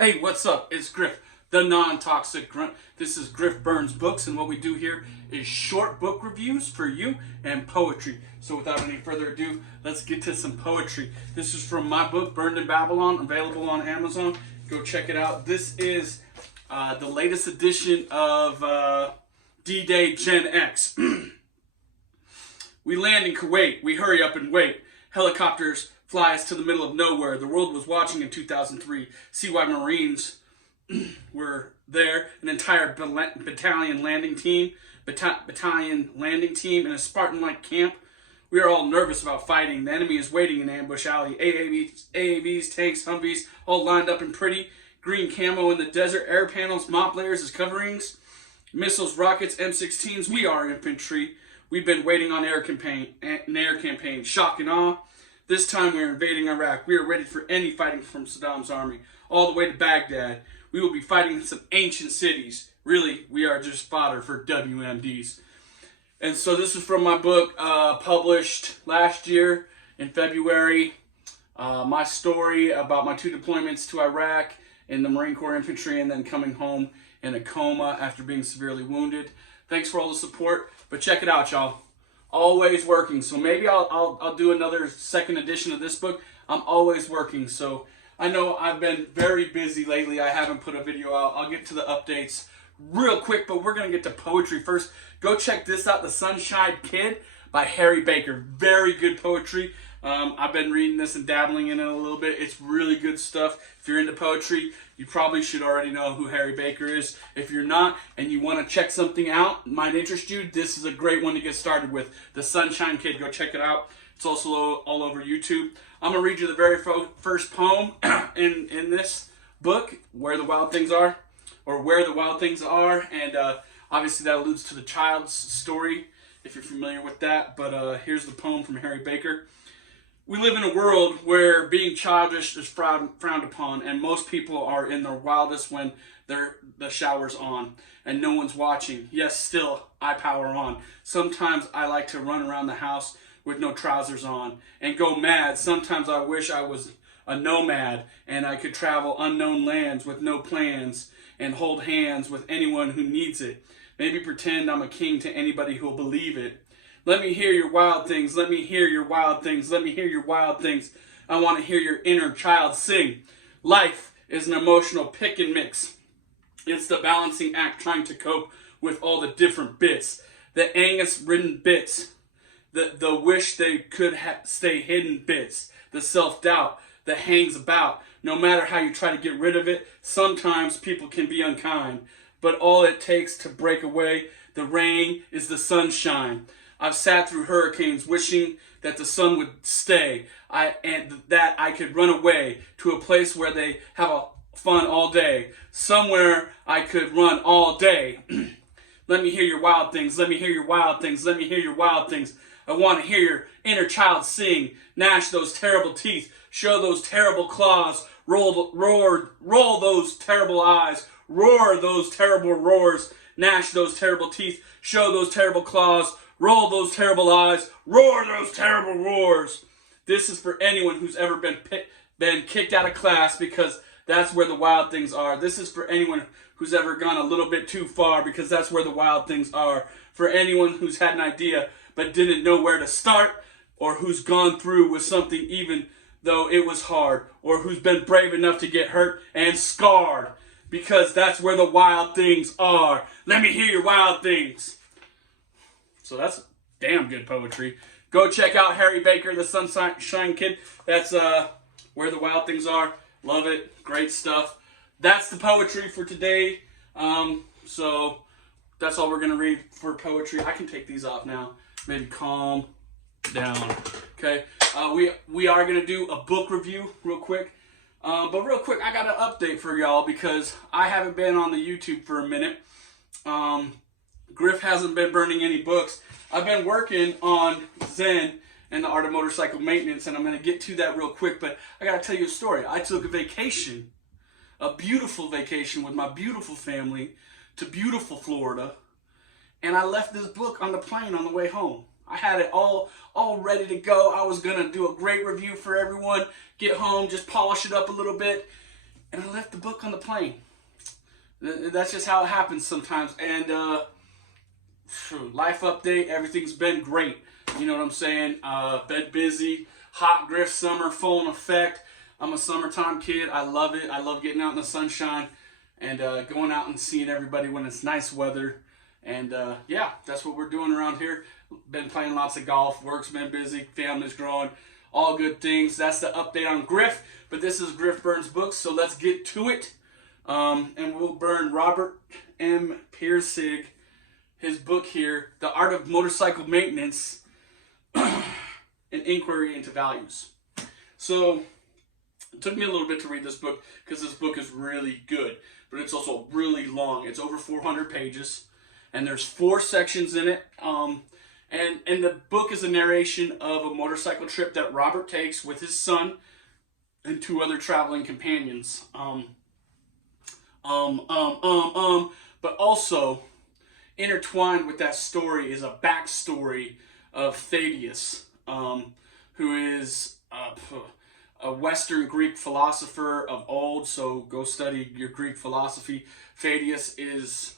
Hey, what's up? It's Griff, the non-toxic grunt. This is Griff Burns Books, and what we do here is short book reviews for you and poetry. So without any further ado, let's get to some poetry. This is from my book, Burned in Babylon, available on Amazon. Go check it out. This is the latest edition of DDay Gen X. We land in Kuwait. We hurry up and wait. Helicopters fly us to the middle of nowhere. The world was watching in 2003. See why Marines were there. An entire battalion landing team in a Spartan-like camp. We are all nervous about fighting. The enemy is waiting in ambush alley. AAVs, tanks, Humvees, all lined up in pretty green camo in the desert. Air panels, mop layers as coverings. Missiles, rockets, M16s. We are infantry. We've been waiting on an air campaign. Shock and awe. This time we are invading Iraq. We are ready for any fighting from Saddam's army, all the way to Baghdad. We will be fighting in some ancient cities. Really, we are just fodder for WMDs. And so this is from my book, published last year in February. My story about my 2 deployments to Iraq in the Marine Corps Infantry and then coming home in a coma after being severely wounded. Thanks for all the support, but check it out, y'all. Always working. So maybe I'll do another second edition of this book. I'm always working. So I know I've been very busy lately. I haven't put a video out. I'll get to the updates real quick, but we're going to get to poetry first. Go check this out, The Sunshine Kid by Harry Baker. Very good poetry. I've been reading this and dabbling in it a little bit. It's really good stuff. If you're into poetry, you probably should already know who Harry Baker is. If you're not and you want to check something out, might interest you, this is a great one to get started with. The Sunshine Kid. Go check it out. It's also all over YouTube. I'm going to read you the very first poem in this book, Where the Wild Things Are, or Where the Wild Things Are. And obviously that alludes to the child's story, if you're familiar with that. But here's the poem from Harry Baker. We live in a world where being childish is frowned upon, and most people are in their wildest when the shower's on and no one's watching. Yes, still, I power on. Sometimes I like to run around the house with no trousers on and go mad. Sometimes I wish I was a nomad and I could travel unknown lands with no plans and hold hands with anyone who needs it. Maybe pretend I'm a king to anybody who'll believe it. Let me hear your wild things. Let me hear your wild things. Let me hear your wild things. I want to hear your inner child sing. Life is an emotional pick and mix. It's the balancing act trying to cope with all the different bits. The angst-ridden bits. The wish they could stay hidden bits. The self-doubt that hangs about. No matter how you try to get rid of it, sometimes people can be unkind. But all it takes to break away the rain is the sunshine. I've sat through hurricanes wishing that the sun would stay and that I could run away to a place where they have fun all day. Somewhere I could run all day. Let me hear your wild things. Let me hear your wild things. Let me hear your wild things. I want to hear your inner child sing. Gnash those terrible teeth. Show those terrible claws. Roll those terrible eyes. Roar those terrible roars. Gnash those terrible teeth. Show those terrible claws. Roll those terrible eyes. Roar those terrible roars. This is for anyone who's ever been kicked out of class because that's where the wild things are. This is for anyone who's ever gone a little bit too far because that's where the wild things are. For anyone who's had an idea but didn't know where to start, or who's gone through with something even though it was hard, or who's been brave enough to get hurt and scarred because that's where the wild things are. Let me hear your wild things. So that's damn good poetry. Go check out Harry Baker, The Sunshine Kid. That's Where the Wild Things Are. Love it. Great stuff. That's the poetry for today. So that's all we're going to read for poetry. I can take these off now. Maybe calm down. Okay. We are going to do a book review real quick. But real quick, I got an update for y'all because I haven't been on the YouTube for a minute. Griff hasn't been burning any books. I've been working on Zen and the art of motorcycle maintenance, and I'm going to get to that real quick, but I got to tell you a story. I took a vacation, a beautiful vacation with my beautiful family to beautiful Florida, and I left this book on the plane on the way home. I had it all ready to go. I was going to do a great review for everyone, get home, just polish it up a little bit, and I left the book on the plane. That's just how it happens sometimes. And life update, everything's been great. You know what I'm saying? Been busy. Hot Griff Summer, full in effect. I'm a summertime kid. I love it. I love getting out in the sunshine and going out and seeing everybody when it's nice weather. And yeah, that's what we're doing around here. Been playing lots of golf. Work's been busy. Family's growing. All good things. That's the update on Griff. But this is Griff Burns Books, so let's get to it. And we'll burn Robert M. Pirsig, his book here, The Art of Motorcycle Maintenance, An Inquiry into Values. So it took me a little bit to read this book because this book is really good, but it's also really long. It's over 400 pages, and there's 4 sections in it. And the book is a narration of a motorcycle trip that Robert takes with his son and 2 other traveling companions. But also intertwined with that story is a backstory of Thaddeus, who is a Western Greek philosopher of old, so go study your Greek philosophy. Thaddeus is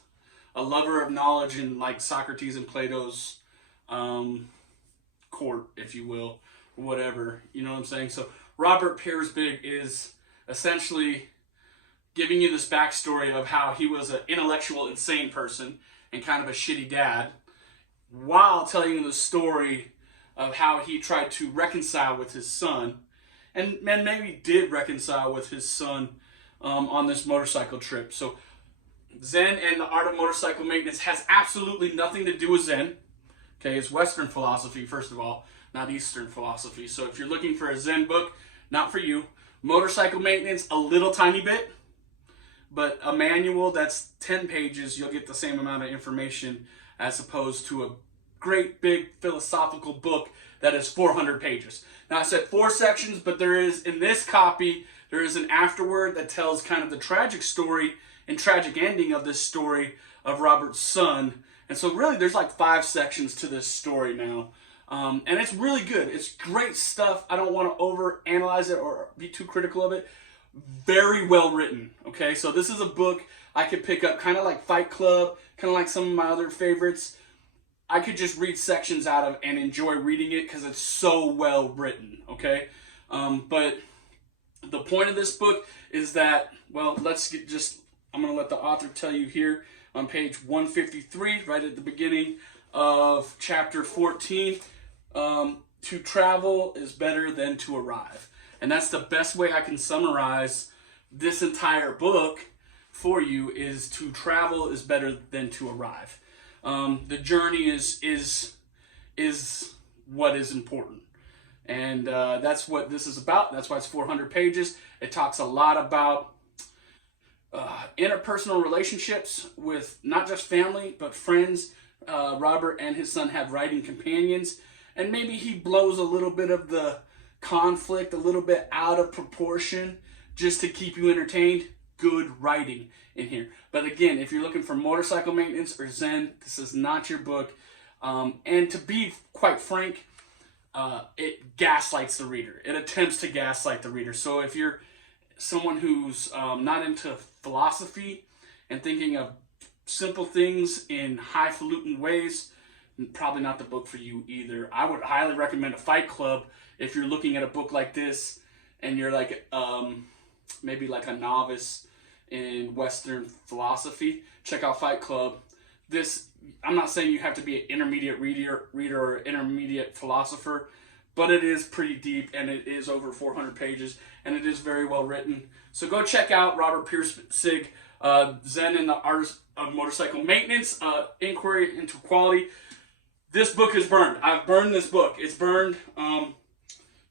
a lover of knowledge in like Socrates and Plato's court, if you will, or whatever, you know what I'm saying? So Robert Pirsig is essentially giving you this backstory of how he was an intellectual, insane person and kind of a shitty dad, while telling you the story of how he tried to reconcile with his son, and maybe did reconcile with his son on this motorcycle trip. So Zen and the Art of Motorcycle Maintenance has absolutely nothing to do with Zen. Okay, it's Western philosophy, first of all, not Eastern philosophy. So if you're looking for a Zen book, not for you. Motorcycle maintenance, a little tiny bit, but a manual that's 10 pages, you'll get the same amount of information as opposed to a great big philosophical book that is 400 pages. Now I said 4 sections, but there is, in this copy, there is an afterword that tells kind of the tragic story and tragic ending of this story of Robert's son. And so really there's like 5 sections to this story now. And it's really good. It's great stuff. I don't want to overanalyze it or be too critical of it. Very well written. Okay, so this is a book I could pick up kind of like Fight Club, kind of like some of my other favorites. I could just read sections out of and enjoy reading it because it's so well written. Okay, but the point of this book is that, well, I'm going to let the author tell you here on page 153, right at the beginning of chapter 14, to travel is better than to arrive. And that's the best way I can summarize this entire book for you, is to travel is better than to arrive. The journey is what is important. And that's what this is about. That's why it's 400 pages. It talks a lot about interpersonal relationships with not just family, but friends. Robert and his son have riding companions. And maybe he blows a little bit of the conflict a little bit out of proportion just to keep you entertained. Good writing in here. But again, if you're looking for motorcycle maintenance or Zen, this is not your book. And to be quite frank, it gaslights the reader. It attempts to gaslight the reader. So if you're someone who's not into philosophy and thinking of simple things in highfalutin ways, probably not the book for you either. I would highly recommend a Fight Club if you're looking at a book like this and you're like maybe like a novice in Western philosophy. Check out Fight Club. This, I'm not saying you have to be an intermediate reader or intermediate philosopher, but it is pretty deep and it is over 400 pages and it is very well written. So go check out Robert Pirsig, Zen and the Art of Motorcycle Maintenance, Inquiry into Quality. This book is burned. I've burned this book. It's burned.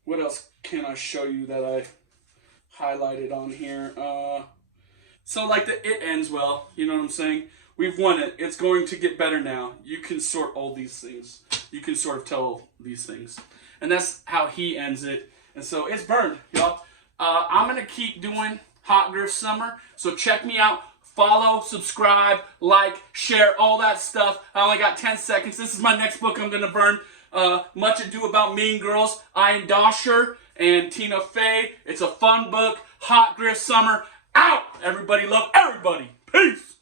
What else can I show you that I highlighted on here? So like it ends well. You know what I'm saying? We've won it. It's going to get better now. You can sort all these things. You can sort of tell these things. And that's how he ends it. And so it's burned, y'all. I'm going to keep doing Hot Griff Summer. So check me out. Follow, subscribe, like, share, all that stuff. I only got 10 seconds. This is my next book I'm going to burn. Much Ado About Mean Girls. Ian Dosher and Tina Fey. It's a fun book. Hot Griff Summer. Out! Everybody love everybody. Peace!